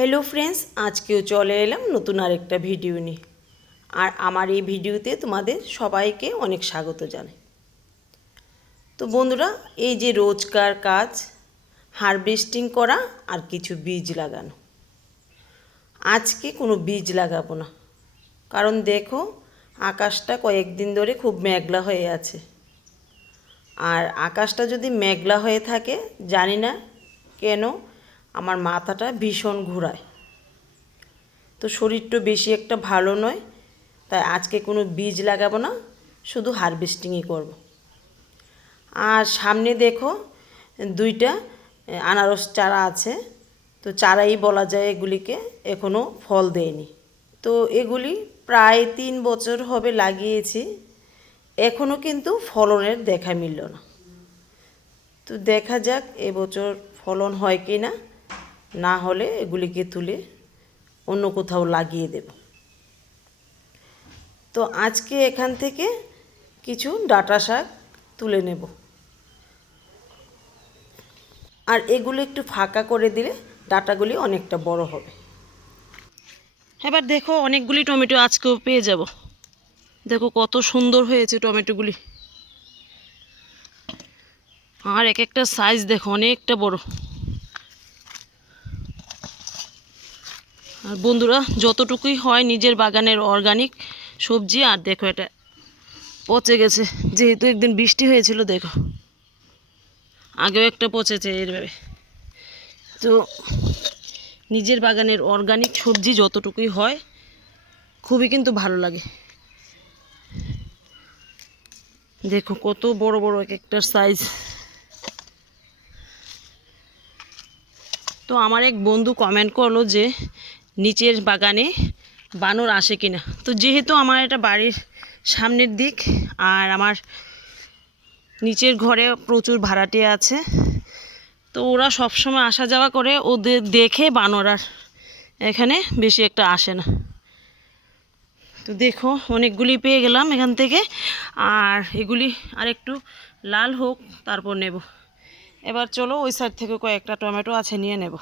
Hello friends আজকেও চলে এলাম নতুন আরেকটা ভিডিও নিয়ে। আর আমার এই ভিডিওতে তোমাদের সবাইকে অনেক স্বাগত জানাই। তো বন্ধুরা, এই যে রোজকার কাজ হারভেস্টিং করা আর কিছু বীজ লাগানো। আজকে কোনো বীজ লাগাবো না। কারণ দেখো, আকাশটা কয়েকদিন ধরে খুব মেঘলা হয়ে আছে। আর আকাশটা যদি মেঘলা হয়ে থাকে, জানি না কেন আমার মাথাটা ভীষণ ঘোরায়। তো শরীরটা বেশি একটা ভালো নয়, তাই আজকে কোনো বীজ লাগাবো না, শুধু হারভেস্টিংই করব। আর সামনে দেখো, দুইটা আনারস চারা আছে, তো চারাই বলা যায় এগুলিকে এখনও ফল দেয়নি। তো এগুলি প্রায় তিন বছর হবে লাগিয়েছি এখনও কিন্তু ফলনের দেখা মিলল না। তো দেখা যাক এবছর ফলন হয় কি না না হলে এগুলিকে তুলে অন্য কোথাও লাগিয়ে দেব। তো আজকে এখান থেকে কিছু ডাটা শাক তুলে নেব। আর এগুলো একটু ফাঁকা করে দিলে ডাটাগুলি অনেকটা বড় হবে। এবার দেখো অনেকগুলি টমেটো আজকেও পেয়ে যাব। দেখো কত সুন্দর হয়েছে টমেটোগুলি। আর এক একটা সাইজ দেখো অনেকটা বড়। আর বন্ধুরা, যতটুকুই হয় নিজের বাগানের অর্গানিক সবজি, আর দেখো এটা পচে গেছে। যেহেতু একদিন বৃষ্টি হয়েছিল, দেখো। আগেও একটা পচেছে এইভাবে। তো নিজের বাগানের অর্গানিক সবজি যতটুকুই হয়, খুবই কিন্তু ভালো লাগে। দেখো কত বড় বড় এক একটার সাইজ তো আমার এক বন্ধু কমেন্ট করল যে নিচের বাগানে বানর আসে কিনা। তো যেহেতু আমার এটা বাড়ির সামনের দিক, আর আমার নিচের ঘরে প্রচুর ভাড়াটে আছে, তো ওরা সবসময় আসা যাওয়া করে। ওদের দেখে বানর আর এখানে বেশি একটা আসে না। তো দেখো, অনেকগুলি পেয়ে গেলাম এখান থেকে। আর এগুলি আর একটু লাল হোক, তারপর নেব। এবার চলো ওই সাইড থেকে কয়েকটা টমেটো আছে, নিয়ে নেব।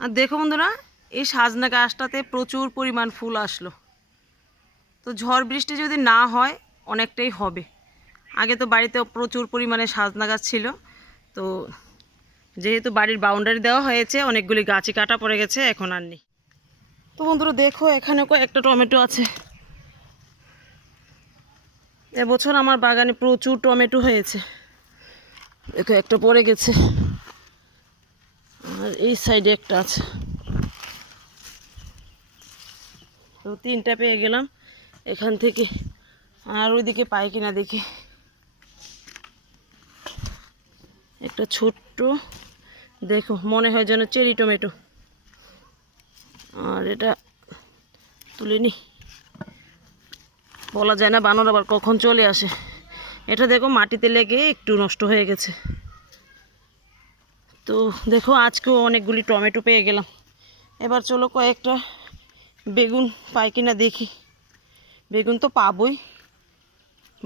আর দেখো বন্ধুরা এই সাজনা গাছটাতে প্রচুর পরিমাণ ফুল আসলো। তো ঝড় বৃষ্টি যদি না হয়, অনেকটাই হবে। আগে তো বাড়িতে প্রচুর পরিমাণে সাজনা গাছ ছিল। তো যেহেতু বাড়ির বাউন্ডারি দেওয়া হয়েছে, অনেকগুলি গাছই কাটা পড়ে গেছে, এখন আর নেই। তো বন্ধুরা, দেখো, এখানে একটা টমেটো আছে। এবছর আমার বাগানে প্রচুর টমেটো হয়েছে। দেখো, একটা পড়ে গেছে। আর এই সাইডে একটা আছে। তো তিনটা পেয়ে গেলাম এখান থেকে। আর ওইদিকে পাই কিনা দেখি। একটা ছোট্ট, দেখো, মনে হয় যেন চেরি টমেটো। আর এটা তুলে নি। বলা যায় না বানর আবার কখন চলে আসে। এটা দেখো মাটিতে লেগে একটু নষ্ট হয়ে গেছে। তো দেখো, আজকেও অনেকগুলি টমেটো পেয়ে গেলাম। এবার চলো কয়েকটা বেগুন পাই কিনা দেখি। বেগুন তো পাবই।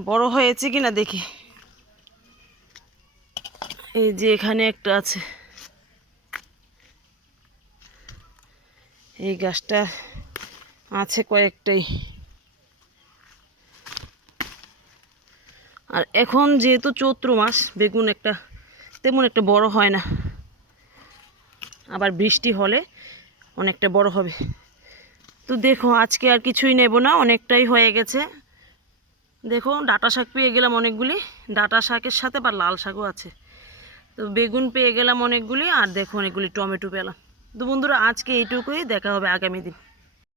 বড় হয়েছে কিনা দেখি। এই যে এখানে একটা আছে। এই গাছটা আছে কয়েকটাই। আর এখন যেহেতু চৈত্র মাস, বেগুন একটা তেমন একটা বড় হয় না। আবার বৃষ্টি হলে অনেকটা বড় হবে। তো দেখো, আজকে আর কিছুই নেব না, অনেকটাই হয়ে গেছে। দেখো, ডাটা শাক পেয়ে গেলাম অনেকগুলি। ডাটা শাকের সাথে বা লাল শাকও আছে। তো বেগুন পেয়ে গেলাম অনেকগুলি, আর দেখো অনেকগুলি টমেটো পেলাম। তো বন্ধুরা, আজকে এইটুকুই, দেখা হবে আগামী দিন।